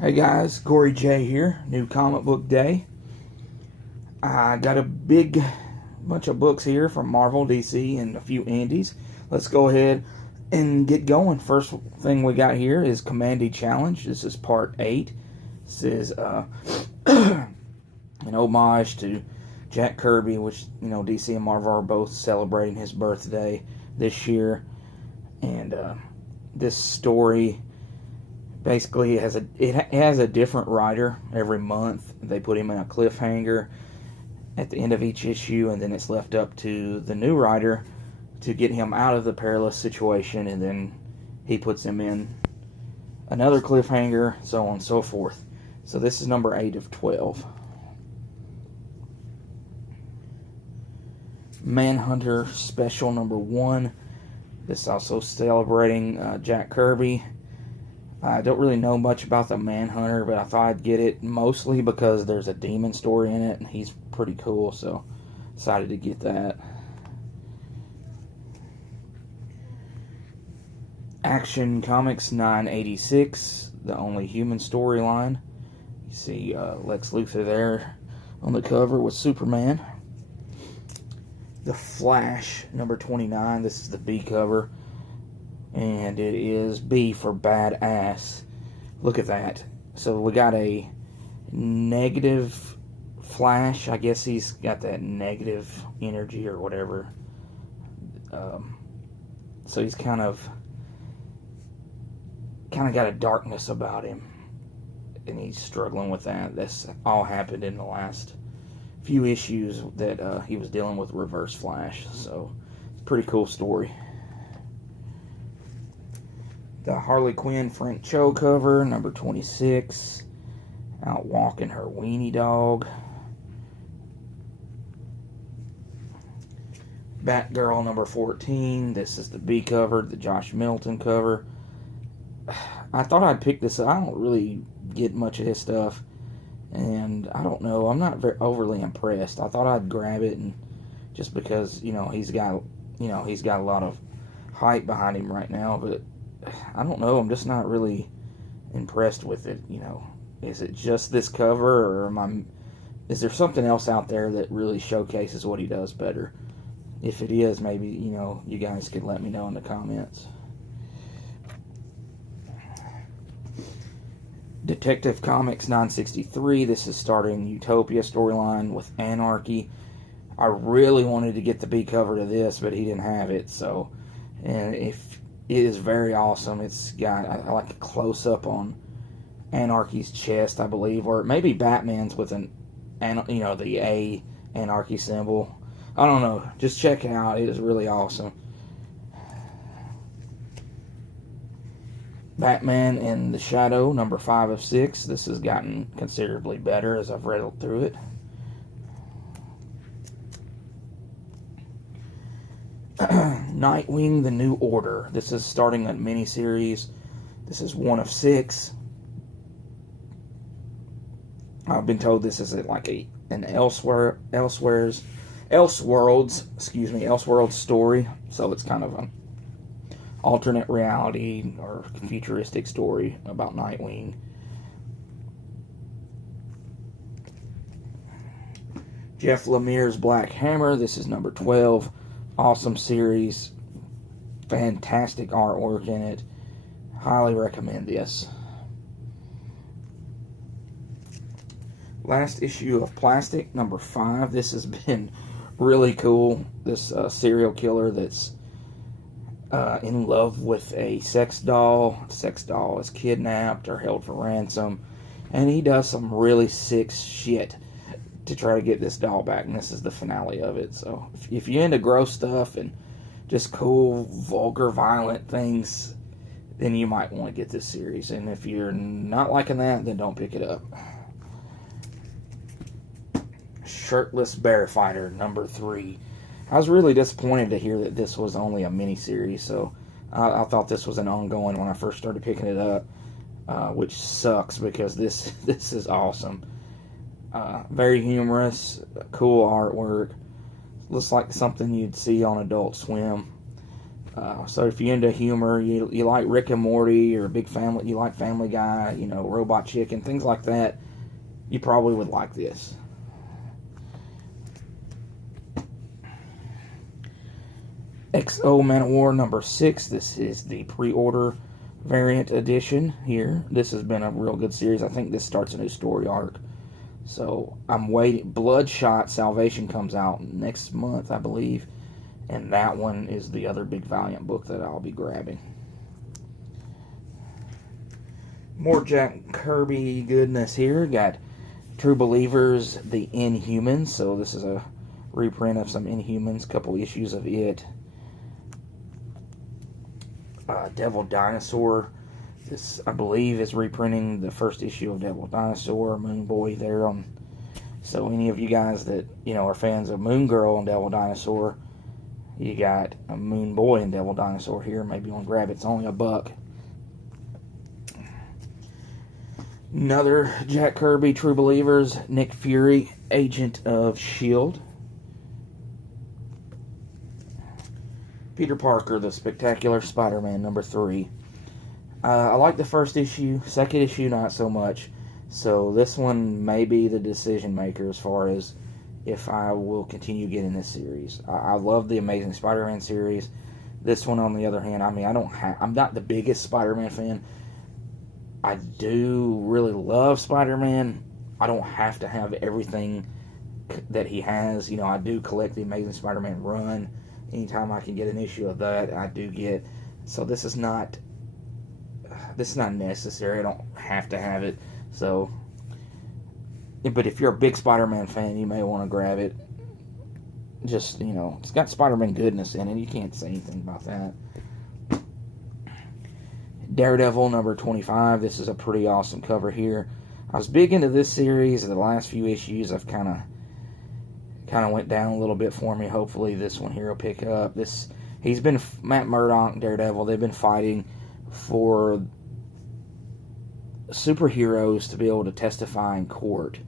Hey guys, Corey J here, new comic book day. I got a big bunch of books here from Marvel, DC, and a few indies. Let's go ahead and get going. First thing we got here is Commandy Challenge. This is part 8. This is an homage to Jack Kirby, which, DC and Marvel are both celebrating his birthday this year. And this story basically it has a different writer every month. They put him in a cliffhanger at the end of each issue, and then it's left up to the new writer to get him out of the perilous situation, and then he puts him in another cliffhanger, so on and so forth. So this is number 8 of 12. Manhunter Special number 1. This is also celebrating Jack Kirby. I don't really know much about the Manhunter, but I thought I'd get it mostly because there's a demon story in it, and he's pretty cool, so decided to get that. Action Comics 986, the Only Human storyline. You see Lex Luthor there on the cover with Superman. The Flash number 29, this is the B cover. And it is B for badass. Look at that. So we got a negative Flash. I guess he's got that negative energy or whatever. So he's kind of got a darkness about him, and he's struggling with that. That's all happened in the last few issues that he was dealing with Reverse Flash. So it's a pretty cool story. The Harley Quinn Frank Cho cover, number 26. Out walking her weenie dog. Batgirl number 14. This is the B cover, the Josh Milton cover. I thought I'd pick this up. I don't really get much of his stuff, and I don't know. I'm not very overly impressed. I thought I'd grab it, and just because he's got a lot of hype behind him right now, but I don't know. I'm just not really impressed with it. Is it just this cover, or is there something else out there that really showcases what he does better? If it is, maybe you guys could let me know in the comments. Detective Comics 963. This is starting Utopia storyline with Anarchy. I really wanted to get the B cover to this, but he didn't have it. So, and if it is very awesome. It's got, I like a close-up on Anarchy's chest, I believe, or maybe Batman's with the A Anarchy symbol. I don't know. Just check it out. It is really awesome. Batman in the Shadow, number 5 of 6. This has gotten considerably better as I've read through it. Nightwing, The New Order. This is starting a miniseries. This is 1 of 6. I've been told this is like an Elseworlds story. So it's kind of an alternate reality or futuristic story about Nightwing. Jeff Lemire's Black Hammer. This is number 12. Awesome series. Fantastic artwork in it. Highly recommend this. Last issue of Plastic, number 5. This has been really cool. This serial killer that's in love with a sex doll. The sex doll is kidnapped or held for ransom. And he does some really sick shit to try to get this doll back, and this is the finale of it. So if you're into gross stuff and just cool, vulgar, violent things, then you might want to get this series. And if you're not liking that, then don't pick it up. Shirtless Bear Fighter, number 3. I was really disappointed to hear that this was only a mini-series, so I thought this was an ongoing when I first started picking it up, which sucks because this is awesome. Very humorous, cool artwork. Looks like something you'd see on Adult Swim. So if you're into humor, you like Rick and Morty, or a big family, you like Family Guy, Robot Chicken, things like that, you probably would like this. XO Man of War number 6. This is the pre-order variant edition here. This has been a real good series. I think this starts a new story arc. So I'm waiting. Bloodshot Salvation comes out next month, I believe. And that one is the other big Valiant book that I'll be grabbing. More Jack Kirby goodness here. Got True Believers, the Inhumans. So this is a reprint of some Inhumans, couple issues of it. Devil Dinosaur. This, I believe, is reprinting the first issue of Devil Dinosaur, Moon Boy there on. So any of you guys that are fans of Moon Girl and Devil Dinosaur, you got a Moon Boy and Devil Dinosaur here. Maybe you want to grab it. It's only $1. Another Jack Kirby, True Believers, Nick Fury, Agent of S.H.I.E.L.D. Peter Parker, the Spectacular Spider-Man, number 3. I like the first issue. Second issue, not so much. So this one may be the decision maker as far as if I will continue getting this series. I love the Amazing Spider-Man series. This one, on the other hand, I'm not the biggest Spider-Man fan. I do really love Spider-Man. I don't have to have everything that he has. I do collect the Amazing Spider-Man run. Anytime I can get an issue of that, I do get. So this is not necessary. I don't have to have it. So, but if you're a big Spider-Man fan, you may want to grab it. Just, it's got Spider-Man goodness in it. You can't say anything about that. Daredevil number 25. This is a pretty awesome cover here. I was big into this series. The last few issues I've kind of went down a little bit for me. Hopefully this one here will pick up. He's been, Matt Murdock, Daredevil, they've been fighting for superheroes to be able to testify in court.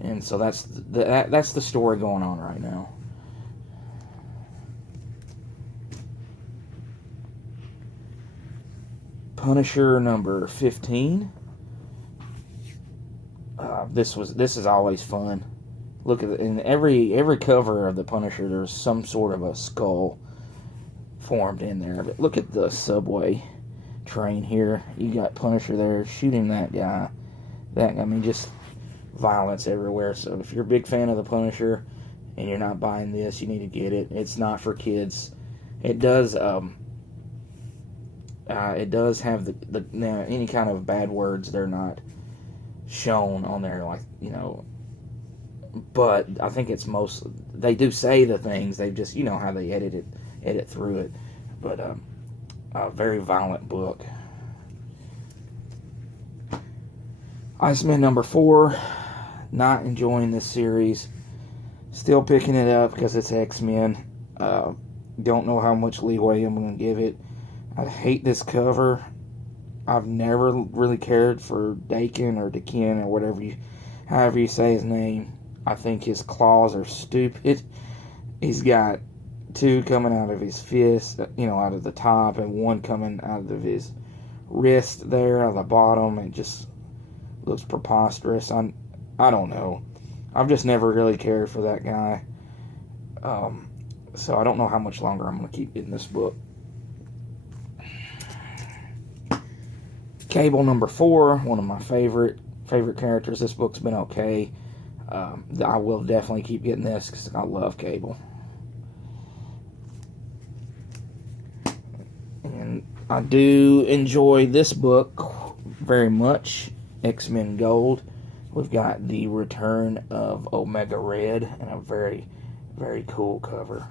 And so that's the story going on right now. Punisher number 15. This is always fun. Look at it. In every cover of the Punisher, there's some sort of a skull formed in there. But look at the subway train here. You got Punisher there shooting that guy. Just violence everywhere. So if you're a big fan of the Punisher and you're not buying this, you need to get it. It's not for kids. It does have any kind of bad words. They're not shown on there, but I think it's they do say the things. They just, how they edit through it. But a very violent book. Iceman number 4. Not enjoying this series. Still picking it up because it's X-Men. Don't know how much leeway I'm going to give it. I hate this cover. I've never really cared for Dakin or Dakin or however you say his name. I think his claws are stupid. He's got 2 coming out of his fist, out of the top, and 1 coming out of his wrist there at the bottom. It just looks preposterous. I don't know. I've just never really cared for that guy. So I don't know how much longer I'm going to keep getting this book. Cable number 4, one of my favorite characters. This book's been okay. I will definitely keep getting this because I love Cable. And I do enjoy this book very much. XMen Gold. We've got the return of Omega Red and a very, very cool cover.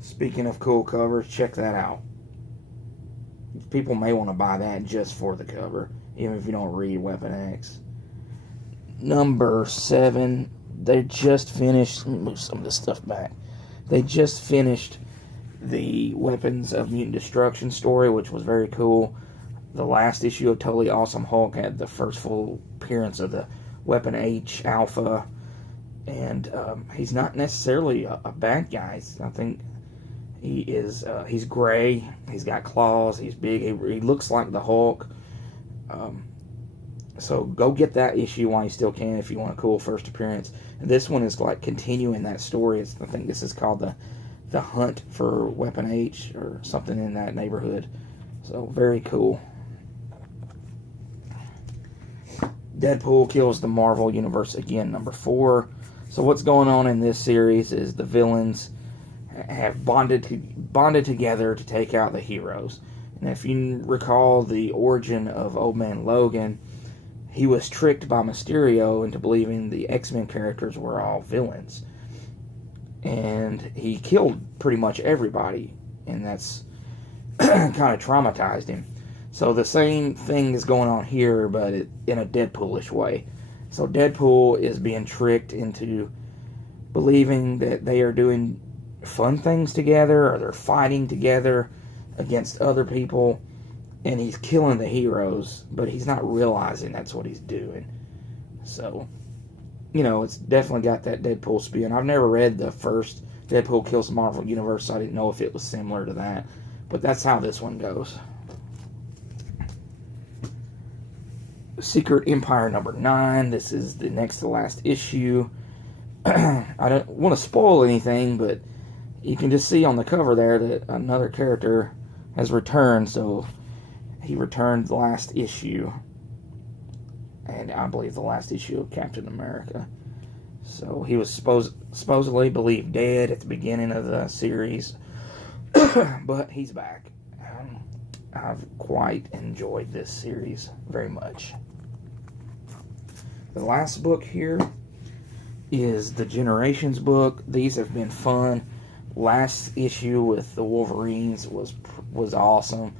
Speaking of cool covers, check that out. People may want to buy that just for the cover, even if you don't read Weapon X. Number 7, they just finished, let me move some of this stuff back. They just finished the Weapons of Mutant Destruction story, which was very cool. The last issue of Totally Awesome Hulk had the first full appearance of the Weapon H Alpha And he's not necessarily a bad guy. I think he's gray. He's got claws. He's big. He looks like the Hulk. So go get that issue while you still can if you want a cool first appearance. And this one is like continuing that story. I think this is called the Hunt for Weapon H or something in that neighborhood. So very cool. Deadpool kills the Marvel Universe again, number 4. So what's going on in this series is the villains have bonded together to take out the heroes. And if you recall the origin of Old Man Logan, he was tricked by Mysterio into believing the X-Men characters were all villains. And he killed pretty much everybody. And that's kind of traumatized him. So the same thing is going on here, but in a Deadpoolish way. So Deadpool is being tricked into believing that they are doing fun things together, or they're fighting together against other people, and he's killing the heroes, but he's not realizing that's what he's doing. So, you know, it's definitely got that Deadpool spin. I've never read the first Deadpool Kills the Marvel Universe, so I didn't know if it was similar to that. But that's how this one goes. Secret Empire number 9. This is the next to last issue. I don't want to spoil anything, but you can just see on the cover there that another character has returned. So he returned the last issue, and I believe the last issue of Captain America. So he was supposedly believed dead at the beginning of the series, but he's back. I've quite enjoyed this series very much. The last book here is the Generations book. These have been fun. Last issue with the Wolverines was awesome.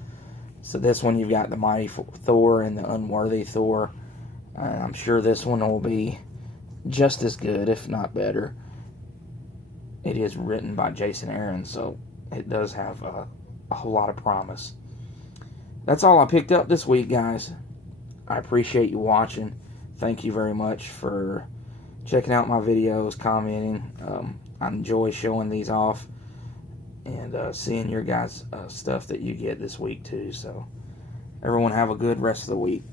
So this one you've got the Mighty Thor and the Unworthy Thor. I'm sure this one will be just as good, if not better. It is written by Jason Aaron, so it does have a whole lot of promise. That's all I picked up this week, guys. I appreciate you watching. Thank you very much for checking out my videos, commenting. I enjoy showing these off and seeing your guys' stuff that you get this week too. So everyone have a good rest of the week.